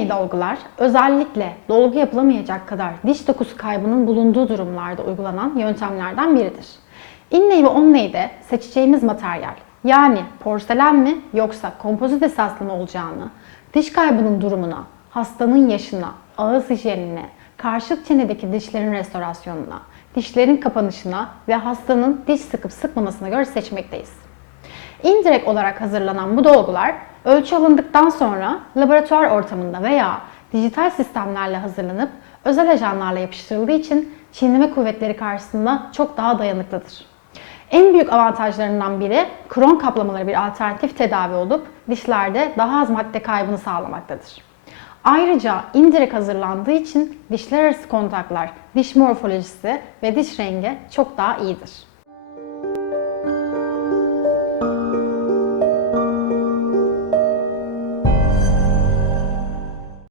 yüzey dolgular özellikle dolgu yapılamayacak kadar diş dokusu kaybının bulunduğu durumlarda uygulanan yöntemlerden biridir. Inlay ve onlay'de seçeceğimiz materyal yani porselen mi yoksa kompozit esaslı mı olacağını, diş kaybının durumuna, hastanın yaşına, ağız hijyenine, karşılık çenedeki dişlerin restorasyonuna, dişlerin kapanışına ve hastanın diş sıkıp sıkmamasına göre seçmekteyiz. İndirekt olarak hazırlanan bu dolgular ölçü alındıktan sonra laboratuvar ortamında veya dijital sistemlerle hazırlanıp özel ajanlarla yapıştırıldığı için çiğneme kuvvetleri karşısında çok daha dayanıklıdır. En büyük avantajlarından biri kron kaplamaları bir alternatif tedavi olup dişlerde daha az madde kaybını sağlamaktadır. Ayrıca indirekt hazırlandığı için dişler arası kontaklar, diş morfolojisi ve diş rengi çok daha iyidir.